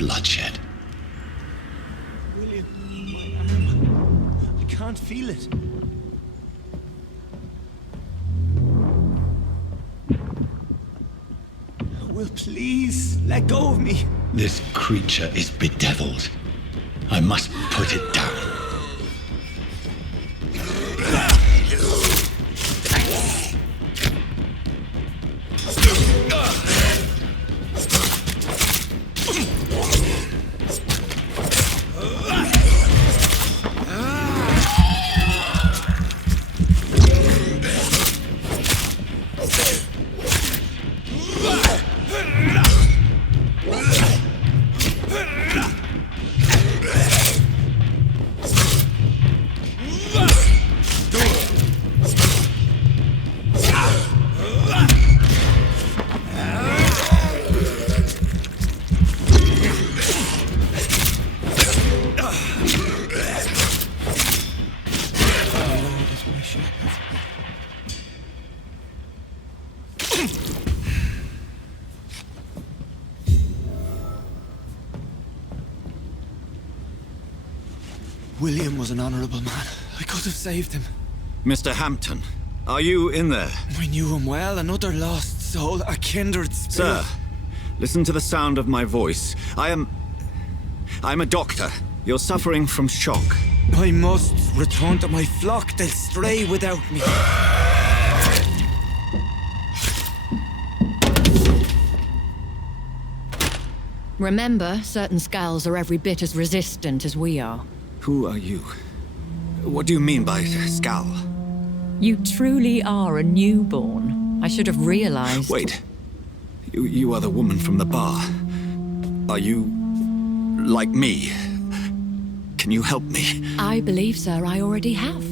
bloodshed. William, my arm. I can't feel it. Will, please, let go of me. This creature is bedeviled. I must put it down. William was an honorable man. I could have saved him. Mr. Hampton, are you in there? I knew him well, another lost soul, a kindred spirit. Sir, listen to the sound of my voice. I'm a doctor. You're suffering from shock. I must return to my flock. They'll stray without me. Remember, certain skulls are every bit as resistant as we are. Who are you? What do you mean by skull? You truly are a newborn. I should have realized. Wait. You are the woman from the bar. Are you like me? Can you help me? I believe, sir, I already have.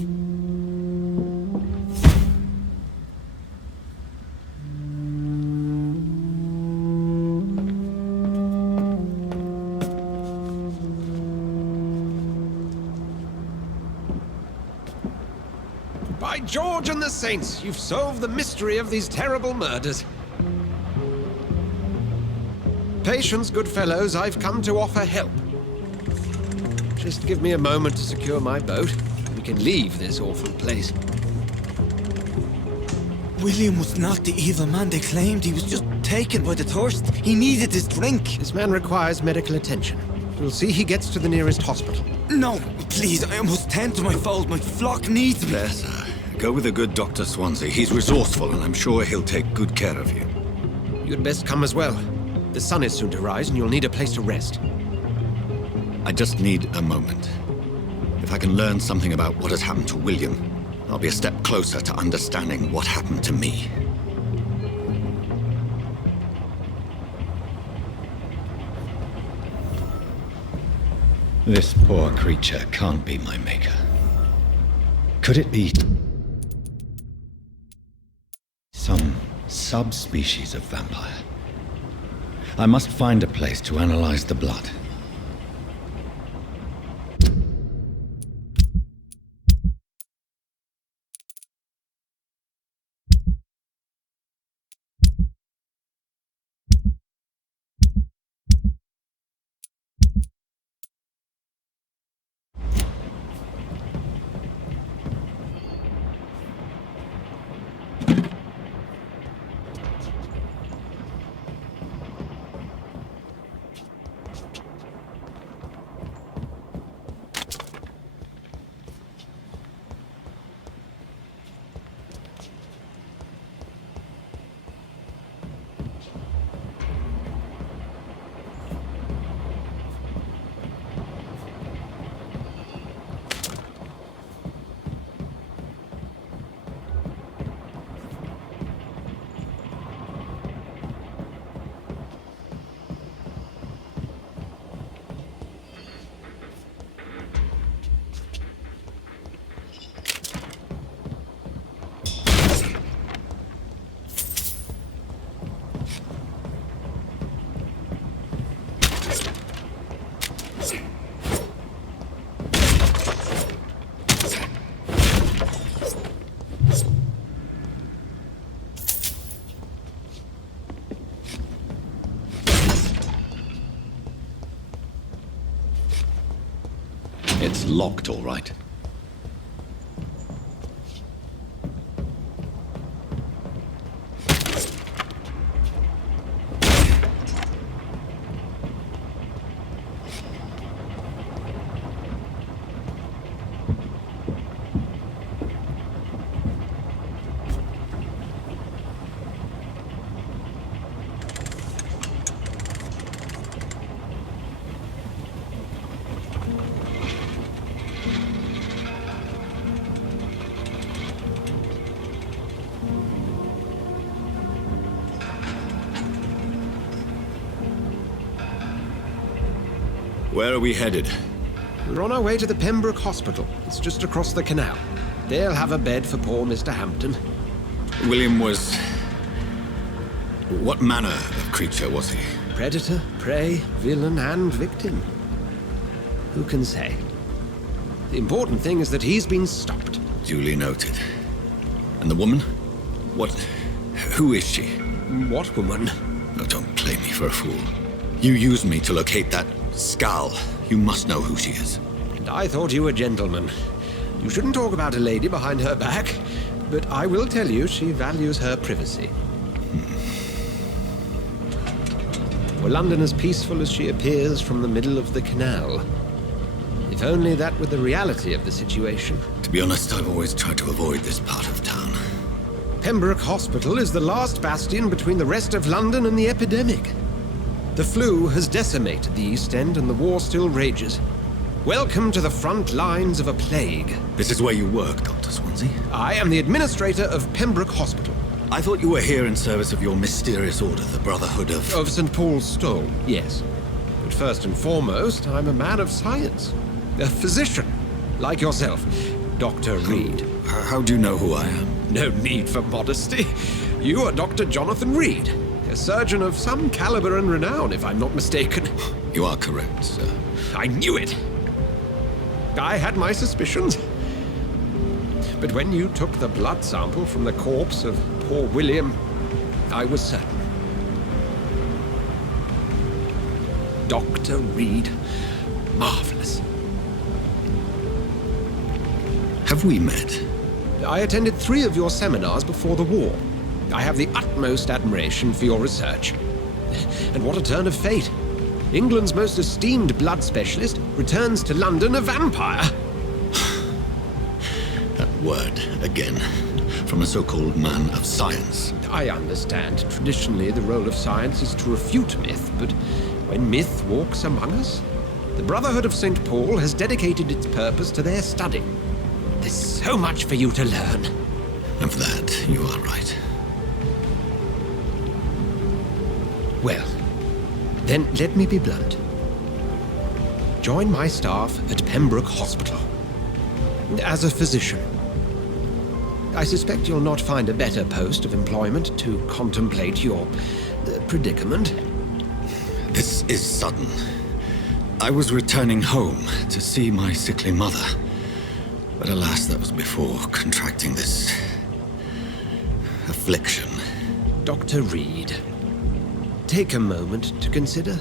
By George and the Saints, you've solved the mystery of these terrible murders. Patience, good fellows, I've come to offer help. Just give me a moment to secure my boat. We can leave this awful place. William was not the evil man they claimed. He was just taken by the thirst. He needed his drink. This man requires medical attention. We'll see he gets to the nearest hospital. No, please, I must tend to my fold. My flock needs me. There, sir. Go with the good Dr. Swansea. He's resourceful, and I'm sure he'll take good care of you. You'd best come as well. The sun is soon to rise, and you'll need a place to rest. I just need a moment. If I can learn something about what has happened to William, I'll be a step closer to understanding what happened to me. This poor creature can't be my maker. Could it be some subspecies of vampire? I must find a place to analyze the blood. It's locked, all right. Where are we headed? We're on our way to the Pembroke Hospital. It's just across the canal. They'll have a bed for poor Mr. Hampton. William was... What manner of creature was he? Predator, prey, villain, and victim. Who can say? The important thing is that he's been stopped. Duly noted. And the woman? What... Who is she? What woman? No, don't play me for a fool. You used me to locate that skull. You must know who she is. And I thought you a gentleman. You shouldn't talk about a lady behind her back, but I will tell you she values her privacy. Were London as peaceful as she appears from the middle of the canal? If only that were the reality of the situation. To be honest, I've always tried to avoid this part of town. Pembroke Hospital is the last bastion between the rest of London and the epidemic. The flu has decimated the East End and the war still rages. Welcome to the front lines of a plague. This is where you work, Dr. Swansea? I am the administrator of Pembroke Hospital. I thought you were here in service of your mysterious order, the Brotherhood of... Of St. Paul's Stole, yes. But first and foremost, I'm a man of science. A physician, like yourself, Dr. Reid. How do you know who I am? No need for modesty. You are Dr. Jonathan Reid, a surgeon of some caliber and renown, if I'm not mistaken. You are correct, sir. I knew it! I had my suspicions. But when you took the blood sample from the corpse of poor William, I was certain. Dr. Reid. Marvelous. Have we met? I attended 3 of your seminars before the war. I have the utmost admiration for your research. And what a turn of fate. England's most esteemed blood specialist returns to London a vampire. That word, again, from a so-called man of science. I understand. Traditionally, the role of science is to refute myth, but when myth walks among us, the Brotherhood of St. Paul has dedicated its purpose to their study. There's so much for you to learn. Of that, you are right. Well, then let me be blunt. Join my staff at Pembroke Hospital. As a physician. I suspect you'll not find a better post of employment to contemplate your predicament. This is sudden. I was returning home to see my sickly mother. But alas, that was before contracting this... affliction. Dr. Reid, take a moment to consider.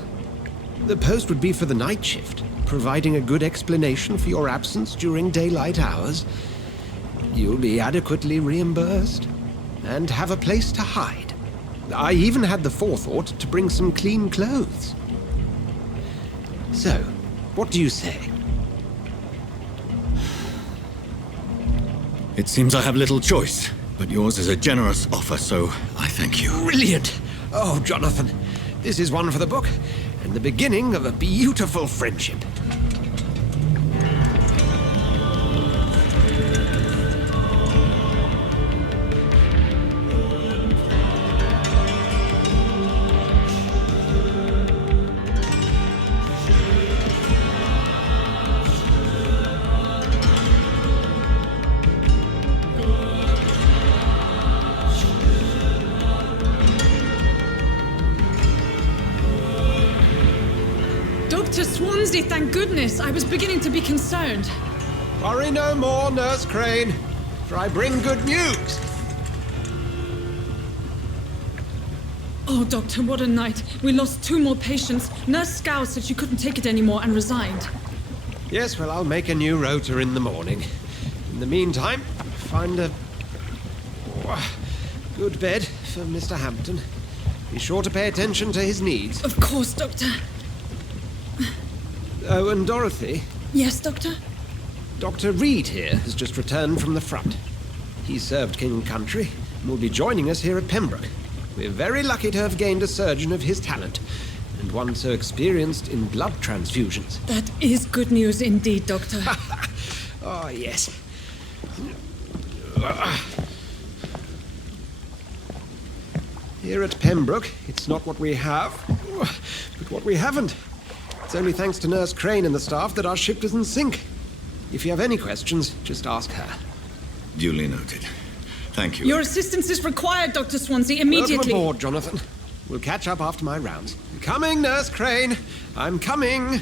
The post would be for the night shift, providing a good explanation for your absence during daylight hours. You'll be adequately reimbursed, and have a place to hide. I even had the forethought to bring some clean clothes. So, what do you say? It seems I have little choice, but yours is a generous offer, so I thank you. Brilliant! Oh, Jonathan, this is one for the book, and the beginning of a beautiful friendship. Dr. Swansea, thank goodness. I was beginning to be concerned. Worry no more, Nurse Crane, for I bring good news. Oh, Doctor, what a night. We lost 2 more patients. Nurse Scow said she couldn't take it anymore and resigned. Yes, well, I'll make a new rota in the morning. In the meantime, find a good bed for Mr. Hampton. Be sure to pay attention to his needs. Of course, Doctor. Oh, and Dorothy, Yes, Doctor? Dr. Reid here has just returned from the front. He served King and Country and will be joining us here at Pembroke. We're very lucky to have gained a surgeon of his talent, and one so experienced in blood transfusions. That is good news indeed, Doctor. Oh, yes. Here at Pembroke, it's not what we have, but what we haven't. It's only thanks to Nurse Crane and the staff that our ship doesn't sink. If you have any questions, just ask her. Duly noted. Thank you. Your assistance is required, Dr. Swansea, immediately. Welcome aboard, Jonathan. We'll catch up after my rounds. Coming, Nurse Crane. I'm coming.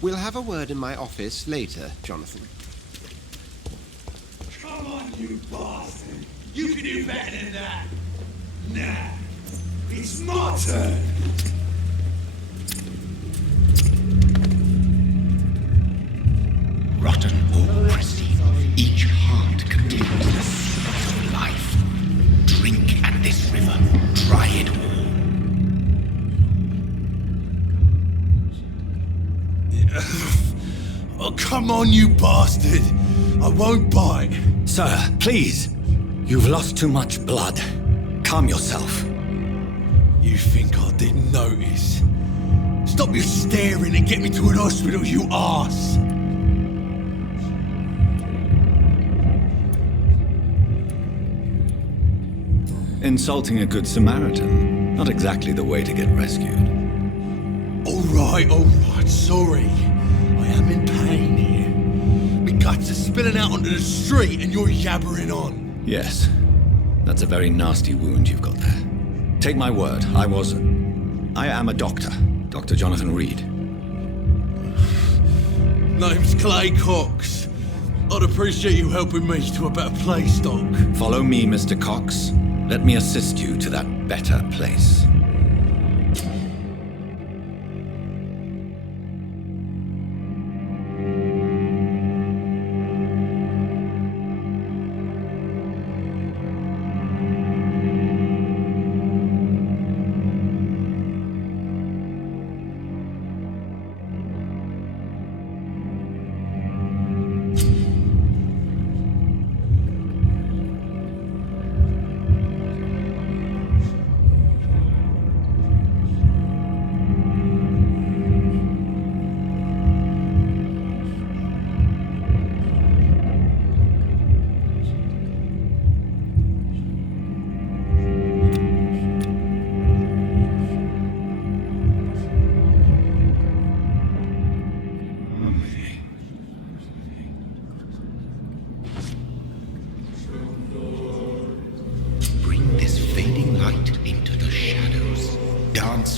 We'll have a word in my office later, Jonathan. Come on, you bastard! You can do better than that! Nah, it's my turn! Rotten or prissy, each heart contains the seed of life. Drink at this river, try it all. Oh, come on, you bastard! I won't bite! Sir, please. You've lost too much blood. Calm yourself. You think I didn't notice? Stop your staring and get me to an hospital, you arse! Insulting a good Samaritan. Not exactly the way to get rescued. Alright, sorry. I am in pain here. My guts are spilling out onto the street and you're yabbering on. Yes. That's a very nasty wound you've got there. Take my word, I am a doctor. Dr. Jonathan Reid. Name's Clay Cox. I'd appreciate you helping me to a better place, Doc. Follow me, Mr. Cox. Let me assist you to that better place.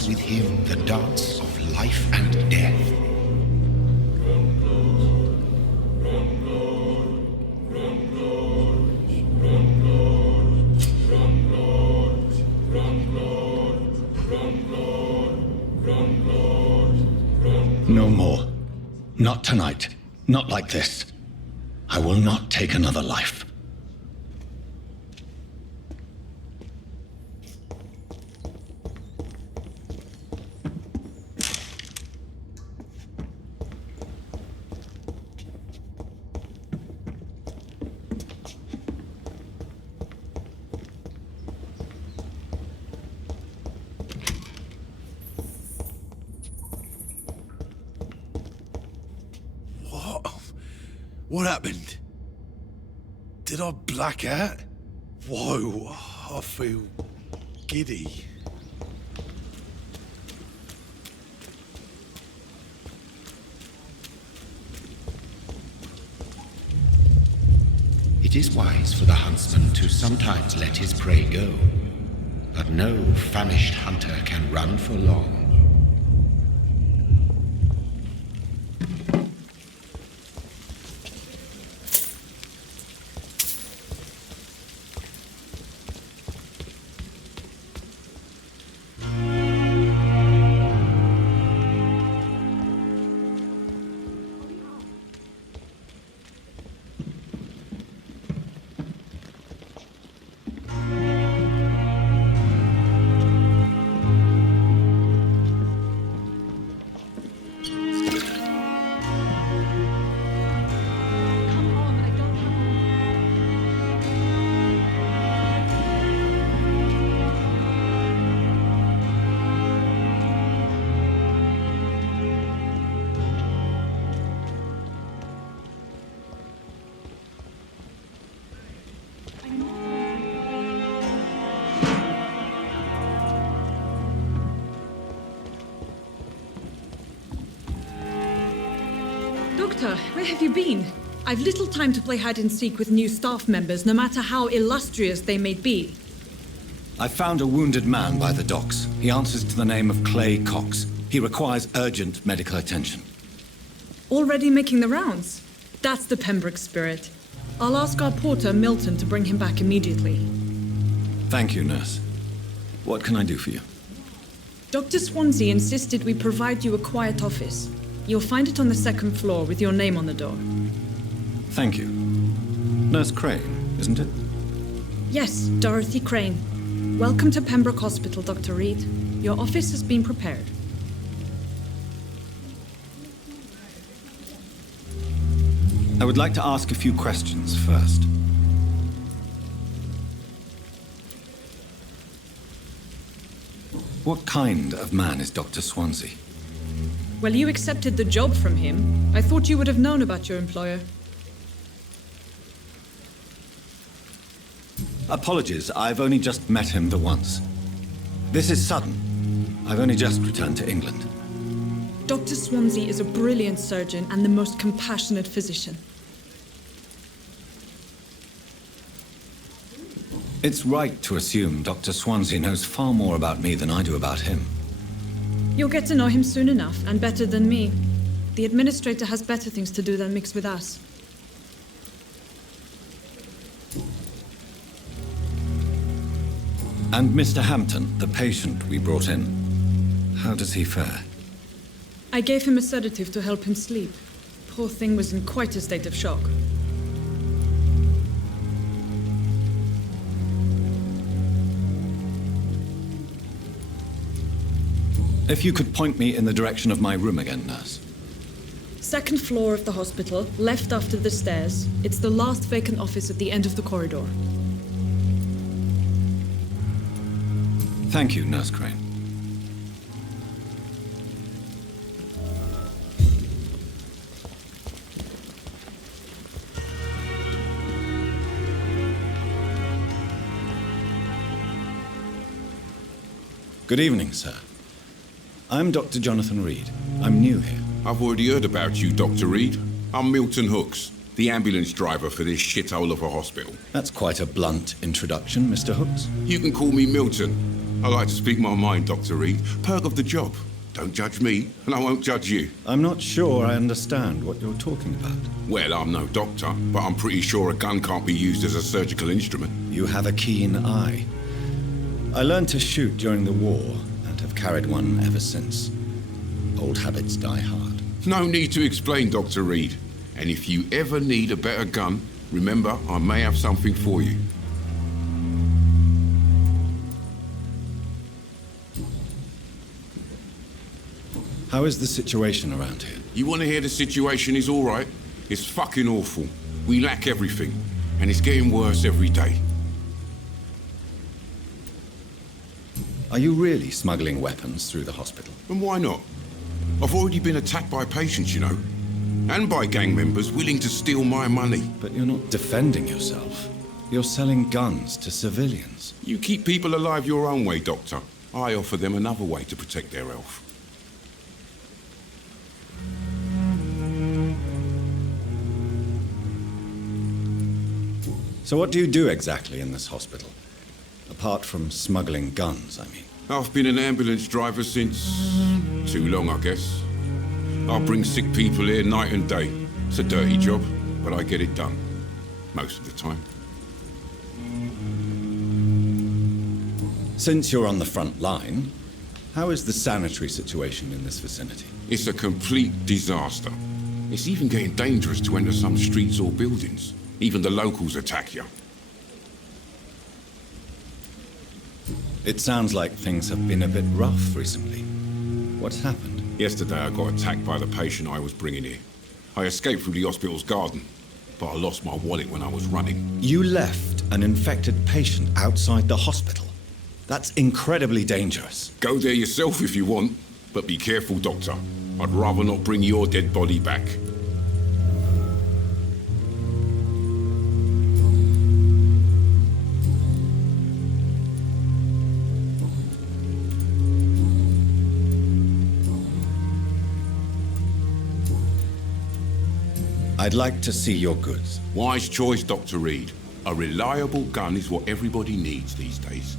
With him the dance of life and death. No more. Not tonight. Not like this. I will not take another life. What happened? Did I black out? Whoa, I feel giddy. It is wise for the huntsman to sometimes let his prey go, but no famished hunter can run for long. Doctor, where have you been? I've little time to play hide and seek with new staff members, no matter how illustrious they may be. I found a wounded man by the docks. He answers to the name of Clay Cox. He requires urgent medical attention. Already making the rounds? That's the Pembroke spirit. I'll ask our porter, Milton, to bring him back immediately. Thank you, nurse. What can I do for you? Dr. Swansea insisted we provide you a quiet office. You'll find it on the second floor with your name on the door. Thank you. Nurse Crane, isn't it? Yes, Dorothy Crane. Welcome to Pembroke Hospital, Dr. Reid. Your office has been prepared. I would like to ask a few questions first. What kind of man is Dr. Swansea? Well, you accepted the job from him. I thought you would have known about your employer. Apologies, I've only just met him the once. This is sudden. I've only just returned to England. Dr. Swansea is a brilliant surgeon and the most compassionate physician. It's right to assume Dr. Swansea knows far more about me than I do about him. You'll get to know him soon enough, and better than me. The administrator has better things to do than mix with us. And Mr. Hampton, the patient we brought in, how does he fare? I gave him a sedative to help him sleep. Poor thing was in quite a state of shock. If you could point me in the direction of my room again, nurse. Second floor of the hospital, left after the stairs. It's the last vacant office at the end of the corridor. Thank you, Nurse Crane. Good evening, sir. I'm Dr. Jonathan Reid. I'm new here. I've already heard about you, Dr. Reid. I'm Milton Hooks, the ambulance driver for this shithole of a hospital. That's quite a blunt introduction, Mr. Hooks. You can call me Milton. I like to speak my mind, Dr. Reid. Perk of the job. Don't judge me, and I won't judge you. I'm not sure I understand what you're talking about. Well, I'm no doctor, but I'm pretty sure a gun can't be used as a surgical instrument. You have a keen eye. I learned to shoot during the war, and have carried one ever since. Old habits die hard. No need to explain, Dr. Reid. And if you ever need a better gun, remember, I may have something for you. How is the situation around here? You want to hear the situation is all right? It's fucking awful. We lack everything, and it's getting worse every day. Are you really smuggling weapons through the hospital? And why not? I've already been attacked by patients, you know. And by gang members willing to steal my money. But you're not defending yourself. You're selling guns to civilians. You keep people alive your own way, Doctor. I offer them another way to protect their health. So what do you do exactly in this hospital? Apart from smuggling guns, I mean. I've been an ambulance driver since... too long, I guess. I bring sick people here night and day. It's a dirty job, but I get it done. Most of the time. Since you're on the front line, how is the sanitary situation in this vicinity? It's a complete disaster. It's even getting dangerous to enter some streets or buildings. Even the locals attack you. It sounds like things have been a bit rough recently. What's happened? Yesterday I got attacked by the patient I was bringing here. I escaped through the hospital's garden, but I lost my wallet when I was running. You left an infected patient outside the hospital? That's incredibly dangerous. Go there yourself if you want, but be careful, Doctor. I'd rather not bring your dead body back. I'd like to see your goods. Wise choice, Dr. Reid. A reliable gun is what everybody needs these days.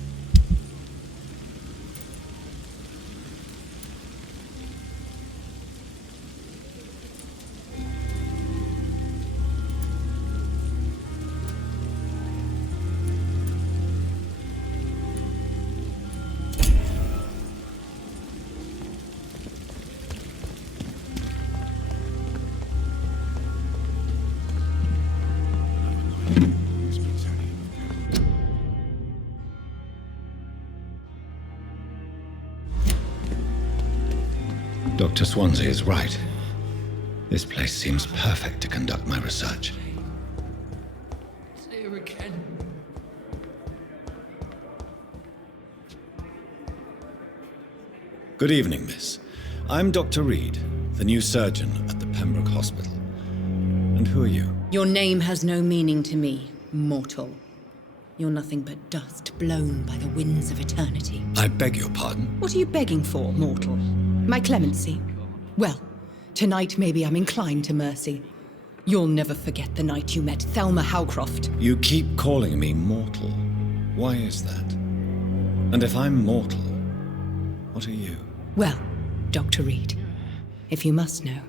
Dr. Swansea is right. This place seems perfect to conduct my research. Here again. Good evening, miss. I'm Dr. Reid, the new surgeon at the Pembroke Hospital. And who are you? Your name has no meaning to me, mortal. You're nothing but dust blown by the winds of eternity. I beg your pardon? What are you begging for, mortal? My clemency? Well, tonight maybe I'm inclined to mercy. You'll never forget the night you met Thelma Howcroft. You keep calling me mortal. Why is that? And if I'm mortal, what are you? Well, Dr. Reid, if you must know,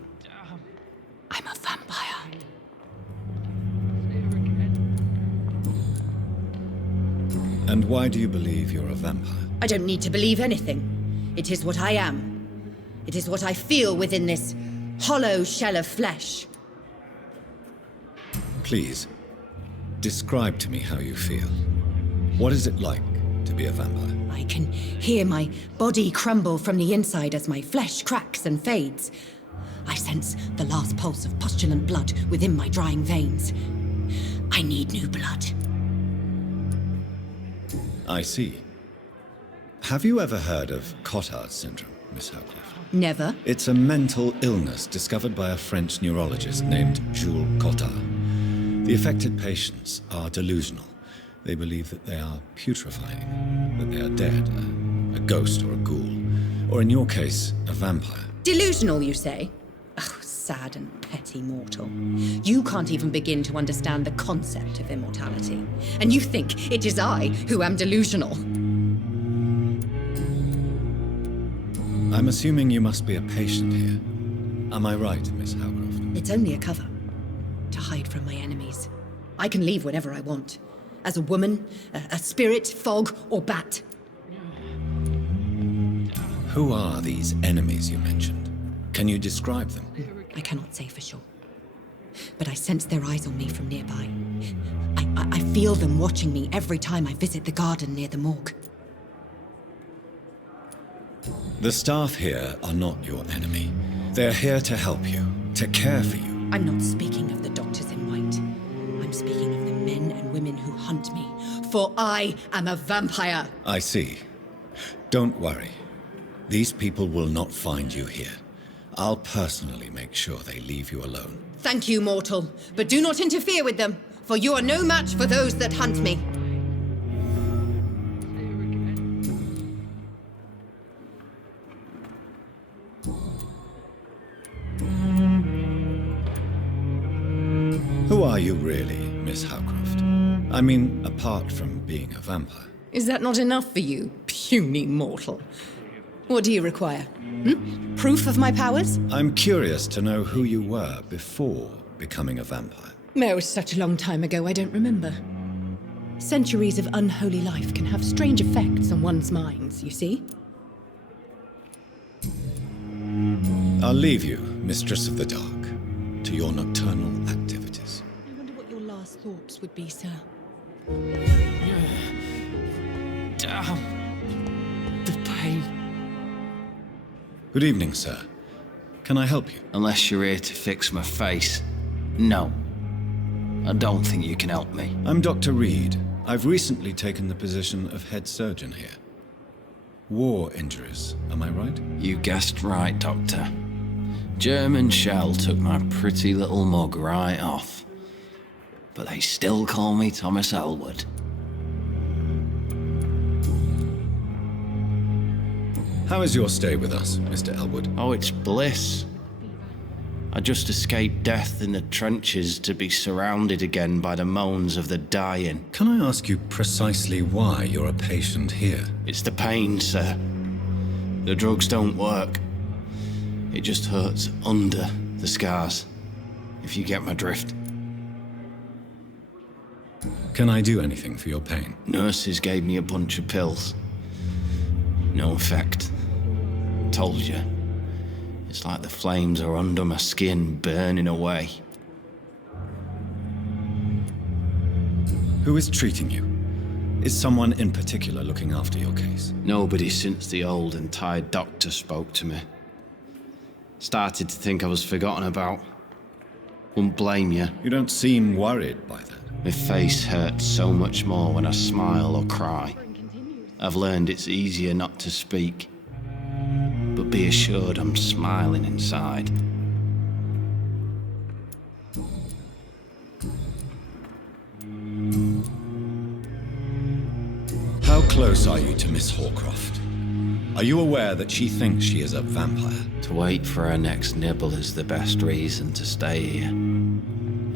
I'm a vampire. And why do you believe you're a vampire? I don't need to believe anything. It is what I am. It is what I feel within this hollow shell of flesh. Please, describe to me how you feel. What is it like to be a vampire? I can hear my body crumble from the inside as my flesh cracks and fades. I sense the last pulse of pustulant blood within my drying veins. I need new blood. I see. Have you ever heard of Cotard syndrome, Miss Howcroft? Never. It's a mental illness discovered by a French neurologist named Jules Cotard. The affected patients are delusional. They believe that they are putrefying, that they are dead, a ghost or a ghoul, or in your case, a vampire. Delusional, you say? Oh, sad and petty mortal. You can't even begin to understand the concept of immortality. And you think it is I who am delusional. I'm assuming you must be a patient here. Am I right, Miss Howcroft? It's only a cover. To hide from my enemies. I can leave whenever I want. As a woman, a spirit, fog, or bat. Who are these enemies you mentioned? Can you describe them? I cannot say for sure. But I sense their eyes on me from nearby. I feel them watching me every time I visit the garden near the morgue. The staff here are not your enemy. They're here to help you, to care for you. I'm not speaking of the doctors in white. I'm speaking of the men and women who hunt me. For I am a vampire. I see. Don't worry. These people will not find you here. I'll personally make sure they leave you alone. Thank you, mortal, but do not interfere with them, for you are no match for those that hunt me. Who are you really, Miss Howcroft? I mean, apart from being a vampire. Is that not enough for you, puny mortal? What do you require? Proof of my powers? I'm curious to know who you were before becoming a vampire. It was such a long time ago, I don't remember. Centuries of unholy life can have strange effects on one's minds, you see? I'll leave you, Mistress of the Dark, to your nocturnal activities. I wonder what your last thoughts would be, sir. Damn. The pain. Good evening, sir. Can I help you? Unless you're here to fix my face. No. I don't think you can help me. I'm Dr. Reid. I've recently taken the position of head surgeon here. War injuries, am I right? You guessed right, Doctor. German shell took my pretty little mug right off. But they still call me Thomas Elwood. How is your stay with us, Mr. Elwood? Oh, it's bliss. I just escaped death in the trenches to be surrounded again by the moans of the dying. Can I ask you precisely why you're a patient here? It's the pain, sir. The drugs don't work. It just hurts under the scars, if you get my drift. Can I do anything for your pain? Nurses gave me a bunch of pills. No effect. Told you. It's like the flames are under my skin, burning away. Who is treating you? Is someone in particular looking after your case? Nobody since the old and tired doctor spoke to me. Started to think I was forgotten about. Wouldn't blame you. You don't seem worried by that. My face hurts so much more when I smile or cry. I've learned it's easier not to speak. But be assured I'm smiling inside. How close are you to Miss Hawcroft? Are you aware that she thinks she is a vampire? To wait for her next nibble is the best reason to stay here.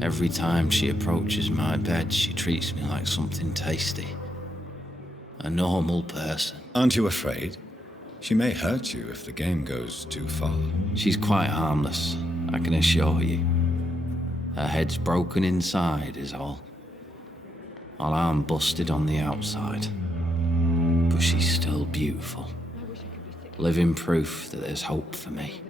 Every time she approaches my bed, she treats me like something tasty. A normal person. Aren't you afraid? She may hurt you if the game goes too far. She's quite harmless, I can assure you. Her head's broken inside is all. While I'm busted on the outside. But she's still beautiful. Living proof that there's hope for me.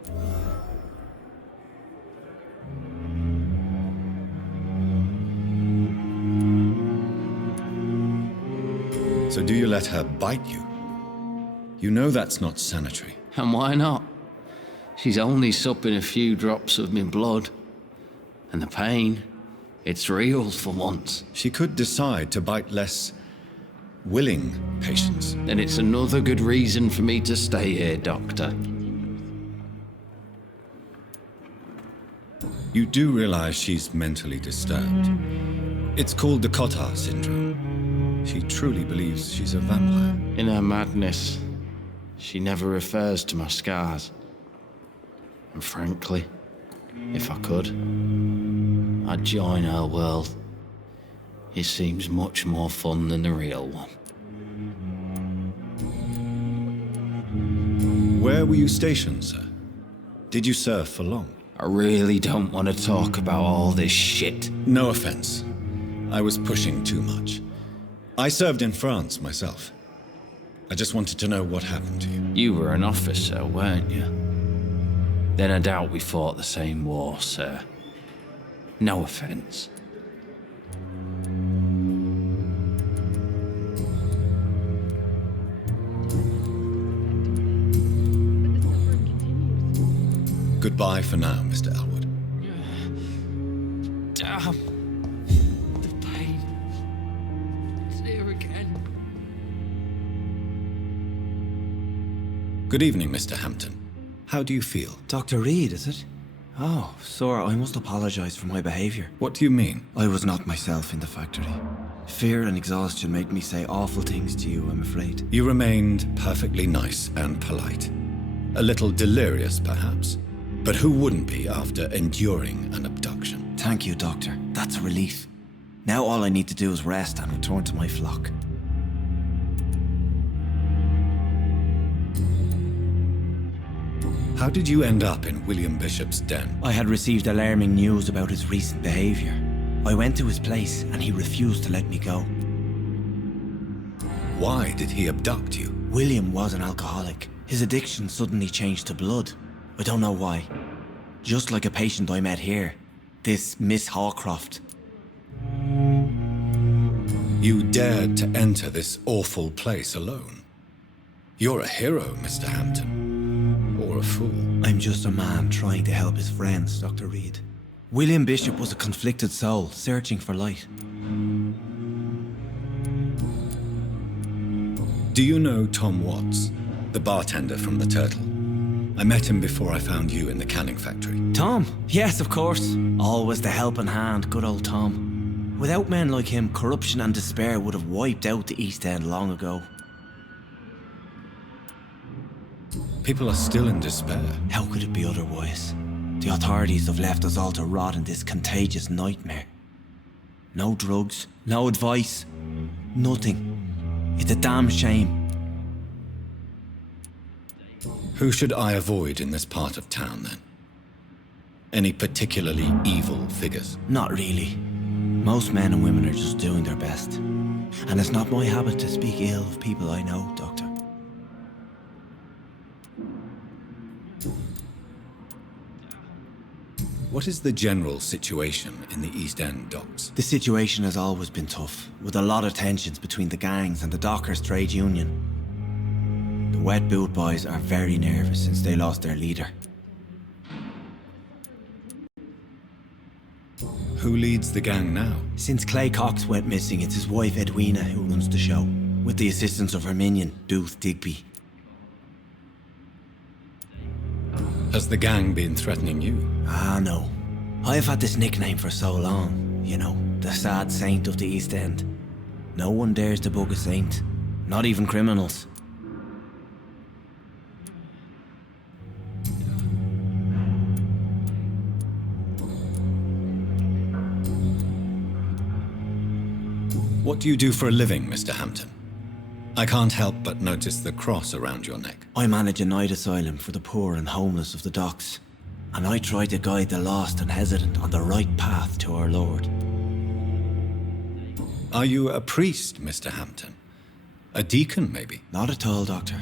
So do you let her bite you? You know that's not sanitary. And why not? She's only supping a few drops of my blood. And the pain, it's real for once. She could decide to bite less willing patients. Then it's another good reason for me to stay here, Doctor. You do realize she's mentally disturbed. It's called the Cotard syndrome. She truly believes she's a vampire. In her madness, she never refers to my scars. And frankly, if I could, I'd join her world. It seems much more fun than the real one. Where were you stationed, sir? Did you serve for long? I really don't want to talk about all this shit. No offense. I was pushing too much. I served in France myself. I just wanted to know what happened to you. You were an officer, weren't you? Then I doubt we fought the same war, sir. No offense. Goodbye for now, Mr. Elwood. Damn. The pain. It's here again. Good evening, Mr. Hampton. How do you feel? Dr. Reid, is it? Oh, sir, I must apologize for my behavior. What do you mean? I was not myself in the factory. Fear and exhaustion made me say awful things to you, I'm afraid. You remained perfectly nice and polite. A little delirious, perhaps. But who wouldn't be after enduring an abduction? Thank you, Doctor. That's a relief. Now all I need to do is rest and return to my flock. How did you end up in William Bishop's den? I had received alarming news about his recent behavior. I went to his place and he refused to let me go. Why did he abduct you? William was an alcoholic. His addiction suddenly changed to blood. I don't know why. Just like a patient I met here. This Miss Hawcroft. You dared to enter this awful place alone. You're a hero, Mr. Hampton. Or a fool. I'm just a man trying to help his friends, Dr. Reid. William Bishop was a conflicted soul, searching for light. Do you know Tom Watts, the bartender from the Turtle? I met him before I found you in the canning factory. Tom? Yes, of course. Always the helping hand, good old Tom. Without men like him, corruption and despair would have wiped out the East End long ago. People are still in despair. How could it be otherwise? The authorities have left us all to rot in this contagious nightmare. No drugs, no advice, nothing. It's a damn shame. Who should I avoid in this part of town, then? Any particularly evil figures? Not really. Most men and women are just doing their best. And it's not my habit to speak ill of people I know, Doctor. What is the general situation in the East End docks? The situation has always been tough, with a lot of tensions between the gangs and the dockers' trade union. The wet boot boys are very nervous since they lost their leader. Who leads the gang now? Since Clay Cox went missing, it's his wife Edwina who runs the show, with the assistance of her minion, Booth Digby. Has the gang been threatening you? Ah, no. I've had this nickname for so long, you know, the sad saint of the East End. No one dares to bug a saint, not even criminals. What do you do for a living, Mr. Hampton? I can't help but notice the cross around your neck. I manage a night asylum for the poor and homeless of the docks, and I try to guide the lost and hesitant on the right path to our Lord. Are you a priest, Mr. Hampton? A deacon, maybe? Not at all, Doctor.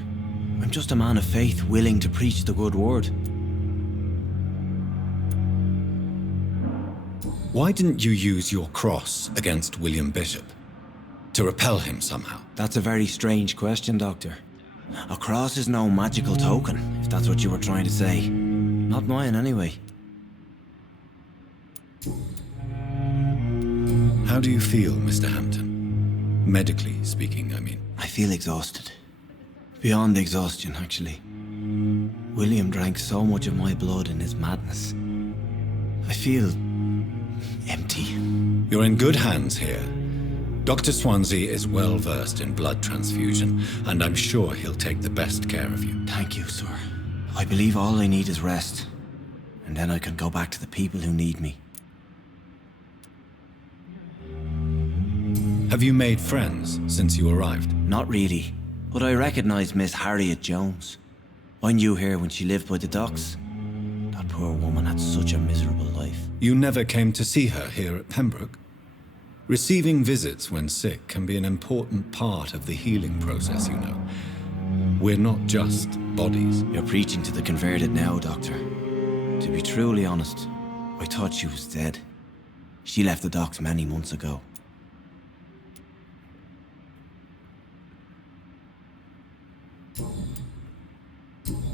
I'm just a man of faith willing to preach the good word. Why didn't you use your cross against William Bishop? To repel him somehow? That's a very strange question, Doctor. A cross is no magical token, if that's what you were trying to say. Not mine, anyway. How do you feel, Mr. Hampton? Medically speaking, I mean. I feel exhausted. Beyond exhaustion, actually. William drank so much of my blood in his madness. I feel empty. You're in good hands here. Dr. Swansea is well versed in blood transfusion, and I'm sure he'll take the best care of you. Thank you, sir. I believe all I need is rest, and then I can go back to the people who need me. Have you made friends since you arrived? Not really, but I recognize Miss Harriet Jones. I knew her when she lived by the docks. That poor woman had such a miserable life. You never came to see her here at Pembroke? Receiving visits when sick can be an important part of the healing process, you know. We're not just bodies. You're preaching to the converted now, Doctor. To be truly honest, I thought she was dead. She left the docks many months ago.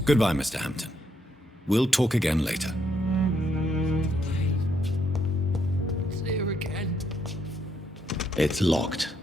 Goodbye, Mr. Hampton. We'll talk again later. See you again. It's locked.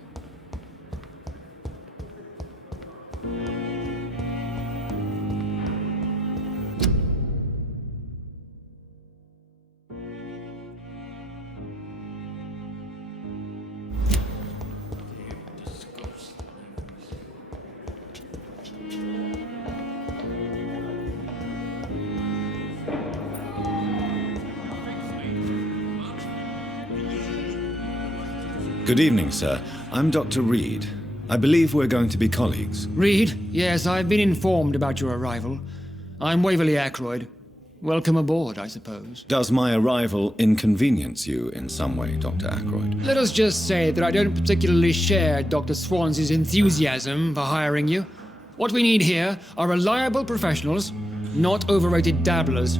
Good evening, sir. I'm Dr. Reid. I believe we're going to be colleagues. Reid? Yes, I've been informed about your arrival. I'm Waverly Ackroyd. Welcome aboard, I suppose. Does my arrival inconvenience you in some way, Dr. Ackroyd? Let us just say that I don't particularly share Dr. Swansea's enthusiasm for hiring you. What we need here are reliable professionals, not overrated dabblers.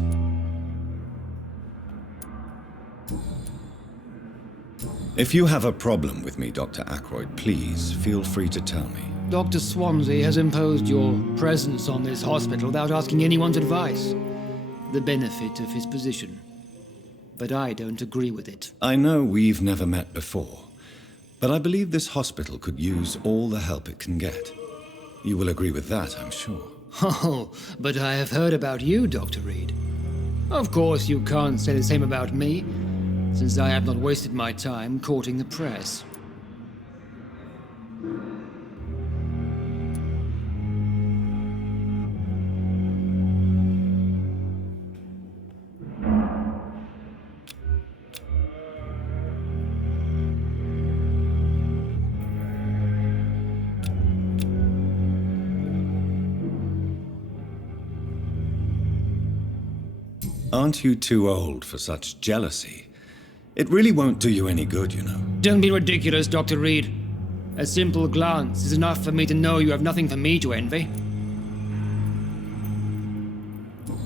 If you have a problem with me, Dr. Ackroyd, please feel free to tell me. Dr. Swansea has imposed your presence on this hospital without asking anyone's advice. The benefit of his position. But I don't agree with it. I know we've never met before, but I believe this hospital could use all the help it can get. You will agree with that, I'm sure. Oh, but I have heard about you, Dr. Reid. Of course, you can't say the same about me, since I have not wasted my time courting the press. Aren't you too old for such jealousy? It really won't do you any good, you know. Don't be ridiculous, Dr. Reid. A simple glance is enough for me to know you have nothing for me to envy.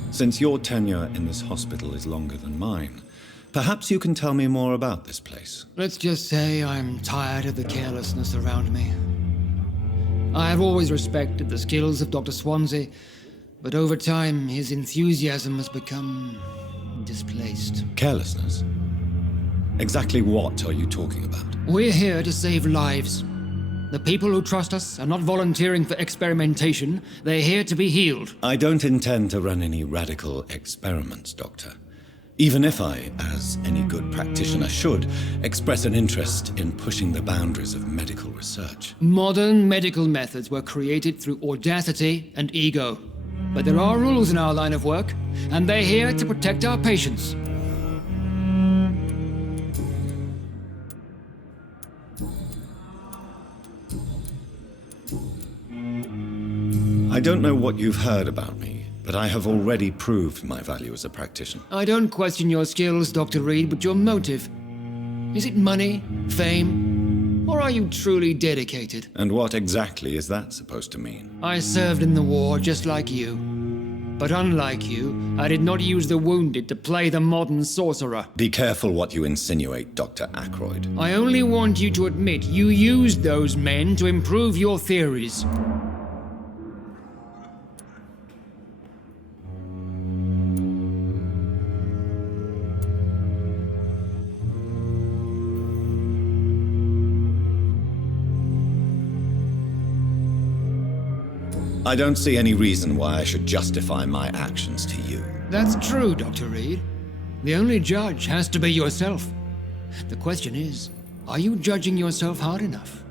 Since your tenure in this hospital is longer than mine, perhaps you can tell me more about this place. Let's just say I'm tired of the carelessness around me. I have always respected the skills of Dr. Swansea, but over time his enthusiasm has become displaced. Carelessness? Exactly what are you talking about? We're here to save lives. The people who trust us are not volunteering for experimentation. They're here to be healed. I don't intend to run any radical experiments, Doctor. Even if I, as any good practitioner should, express an interest in pushing the boundaries of medical research. Modern medical methods were created through audacity and ego. But there are rules in our line of work, and they're here to protect our patients. I don't know what you've heard about me, but I have already proved my value as a practitioner. I don't question your skills, Dr. Reid, but your motive. Is it money, fame, or are you truly dedicated? And what exactly is that supposed to mean? I served in the war just like you. But unlike you, I did not use the wounded to play the modern sorcerer. Be careful what you insinuate, Dr. Ackroyd. I only want you to admit you used those men to improve your theories. I don't see any reason why I should justify my actions to you. That's true, Dr. Reid. The only judge has to be yourself. The question is, are you judging yourself hard enough?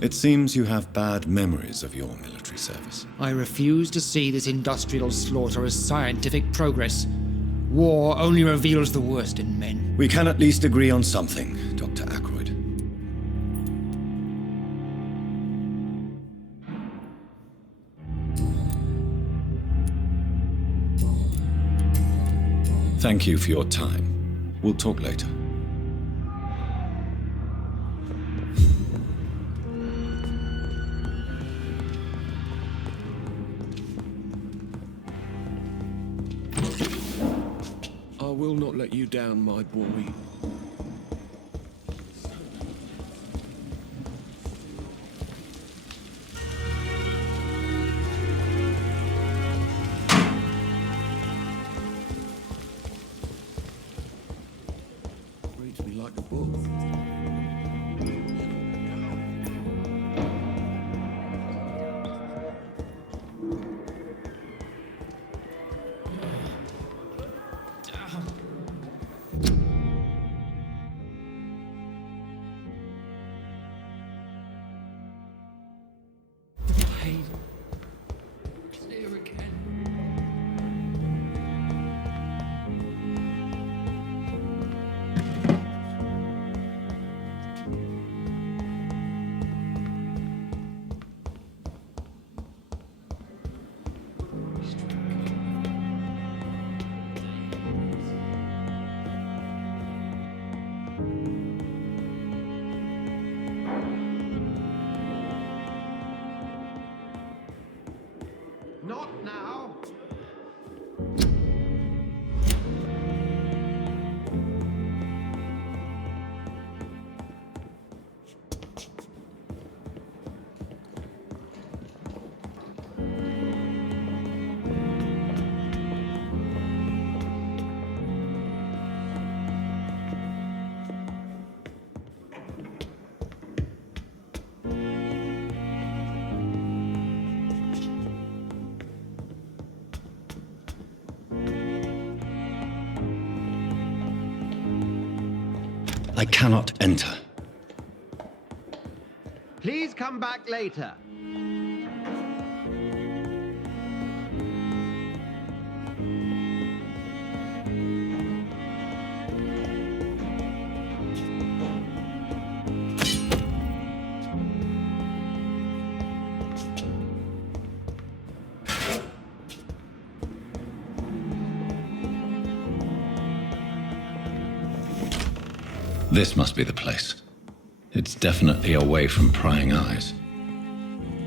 It seems you have bad memories of your military service. I refuse to see this industrial slaughter as scientific progress. War only reveals the worst in men. We can at least agree on something, Dr. Ackroyd. Thank you for your time. We'll talk later. I will not let you down, my boy. Reads me like a book. Clear again. Not now. I cannot enter. Please come back later. This must be the place. It's definitely away from prying eyes.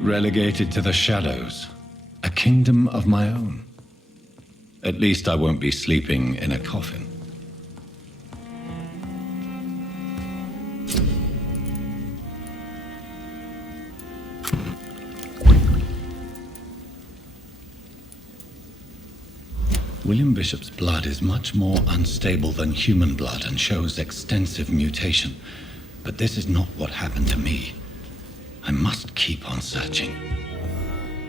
Relegated to the shadows. A kingdom of my own. At least I won't be sleeping in a coffin. William Bishop's blood is much more unstable than human blood and shows extensive mutation. But this is not what happened to me. I must keep on searching.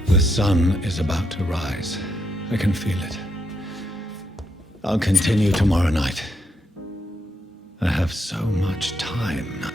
The sun is about to rise. I can feel it. I'll continue tomorrow night. I have so much time now.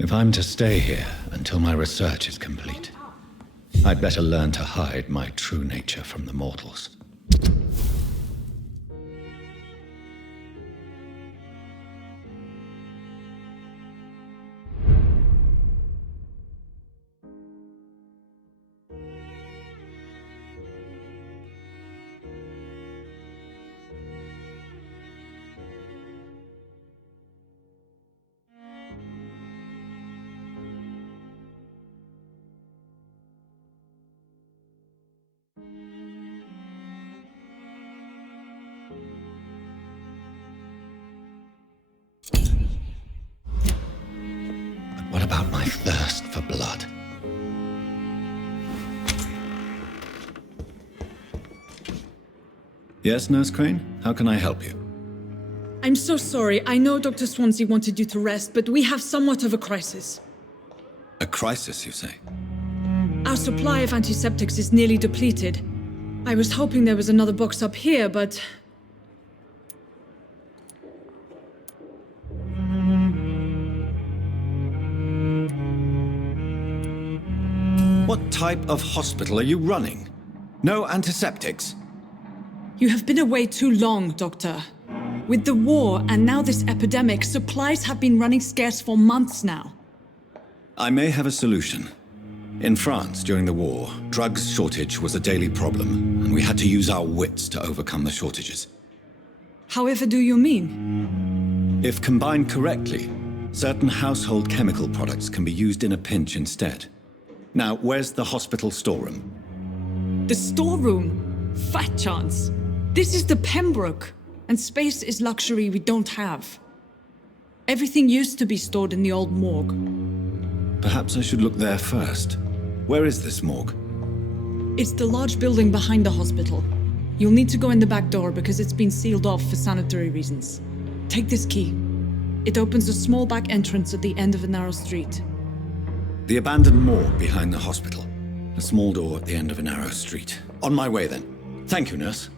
If I'm to stay here until my research is complete, I'd better learn to hide my true nature from the mortals. What about my thirst for blood? Yes, Nurse Crane? How can I help you? I'm so sorry. I know Dr. Swansea wanted you to rest, but we have somewhat of a crisis. A crisis, you say? Our supply of antiseptics is nearly depleted. I was hoping there was another box up here, but... What type of hospital are you running? No antiseptics? You have been away too long, Doctor. With the war and now this epidemic, supplies have been running scarce for months now. I may have a solution. In France, during the war, drugs shortage was a daily problem, and we had to use our wits to overcome the shortages. However do you mean? If combined correctly, certain household chemical products can be used in a pinch instead. Now, where's the hospital storeroom? The storeroom? Fat chance. This is the Pembroke, and space is luxury we don't have. Everything used to be stored in the old morgue. Perhaps I should look there first. Where is this morgue? It's the large building behind the hospital. You'll need to go in the back door because it's been sealed off for sanitary reasons. Take this key. It opens a small back entrance at the end of a narrow street. The abandoned morgue behind the hospital. A small door at the end of a narrow street. On my way then. Thank you, nurse.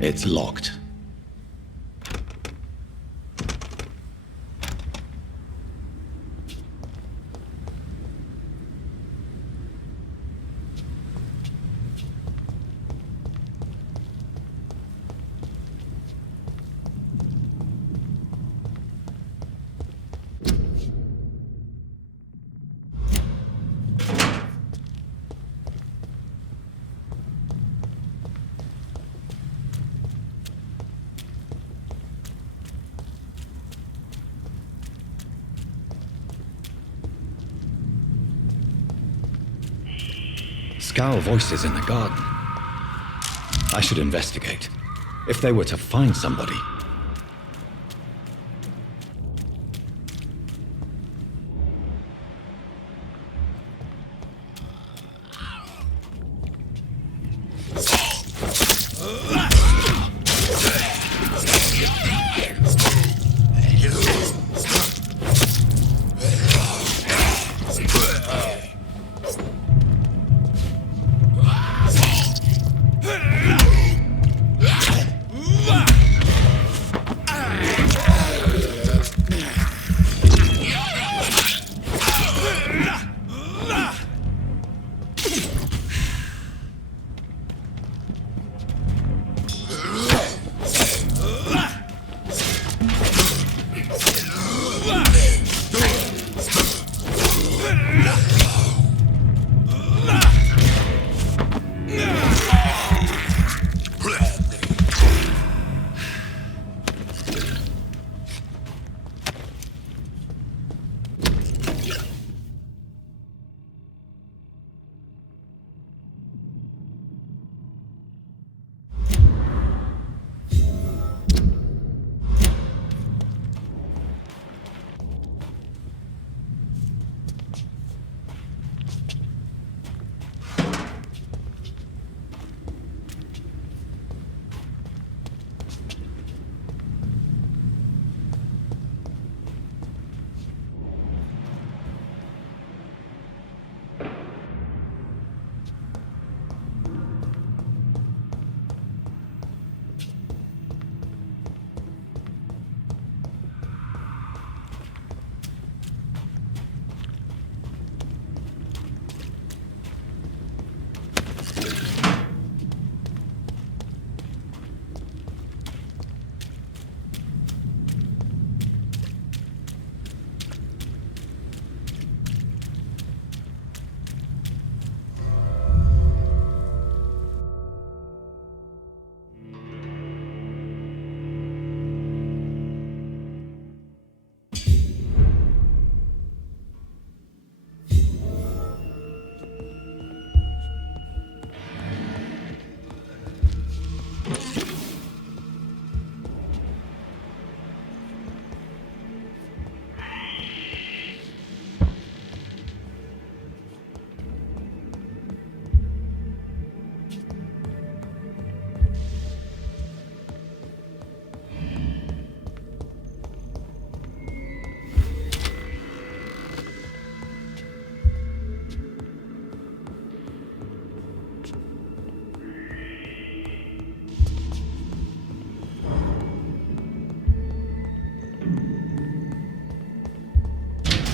It's locked. Scowl voices in the garden. I should investigate. If they were to find somebody.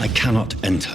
I cannot enter.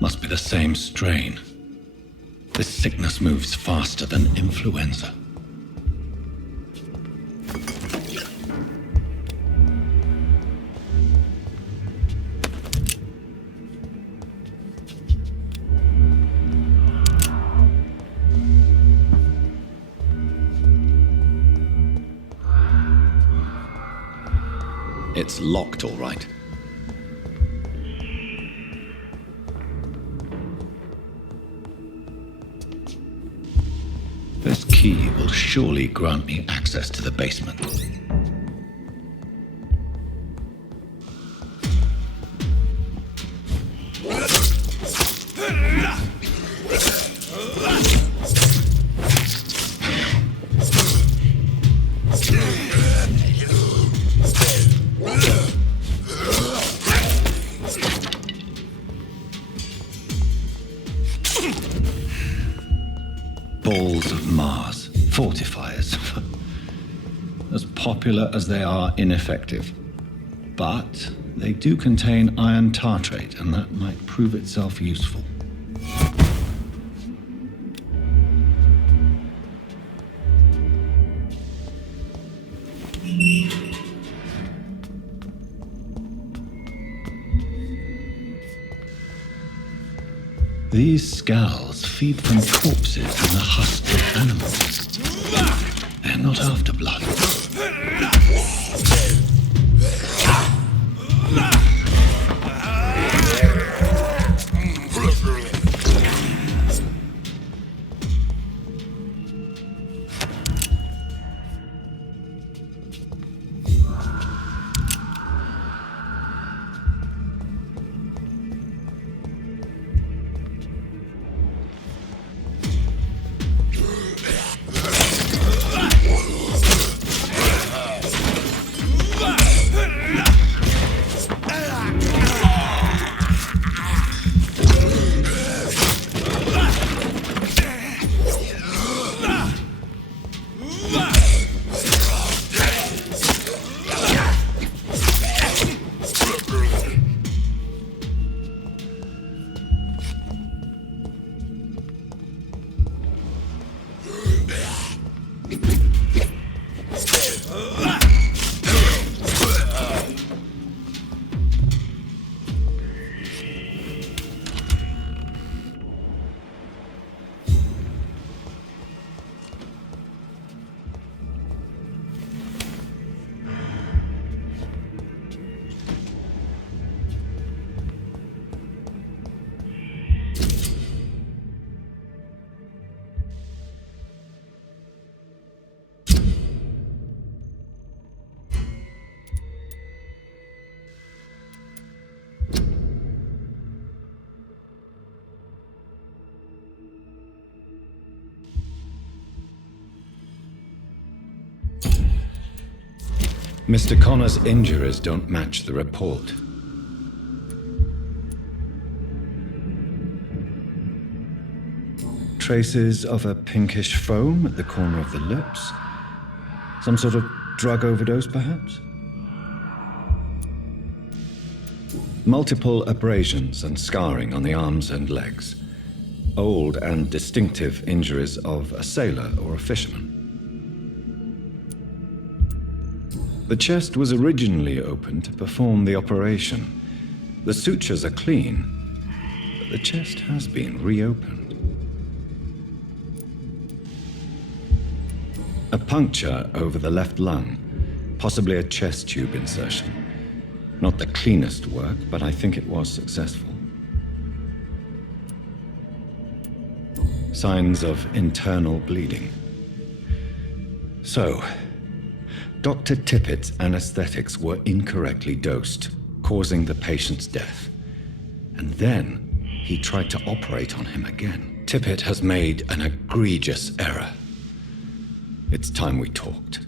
Must be the same strain. This sickness moves faster than influenza. It's locked, all right. This key will surely grant me access to the basement. Balls of Mars, fortifiers. As popular as they are ineffective. But they do contain iron tartrate, and that might prove itself useful. These scowls feed from corpses and the husks of animals. They're not after blood. Mr. Connor's injuries don't match the report. Traces of a pinkish foam at the corner of the lips. Some sort of drug overdose, perhaps? Multiple abrasions and scarring on the arms and legs. Old and distinctive injuries of a sailor or a fisherman. The chest was originally open to perform the operation. The sutures are clean, but the chest has been reopened. A puncture over the left lung, possibly a chest tube insertion. Not the cleanest work, but I think it was successful. signs of internal bleeding. So, Dr. Tippett's anesthetics were incorrectly dosed, causing the patient's death. And then he tried to operate on him again. Tippett has made an egregious error. It's time we talked.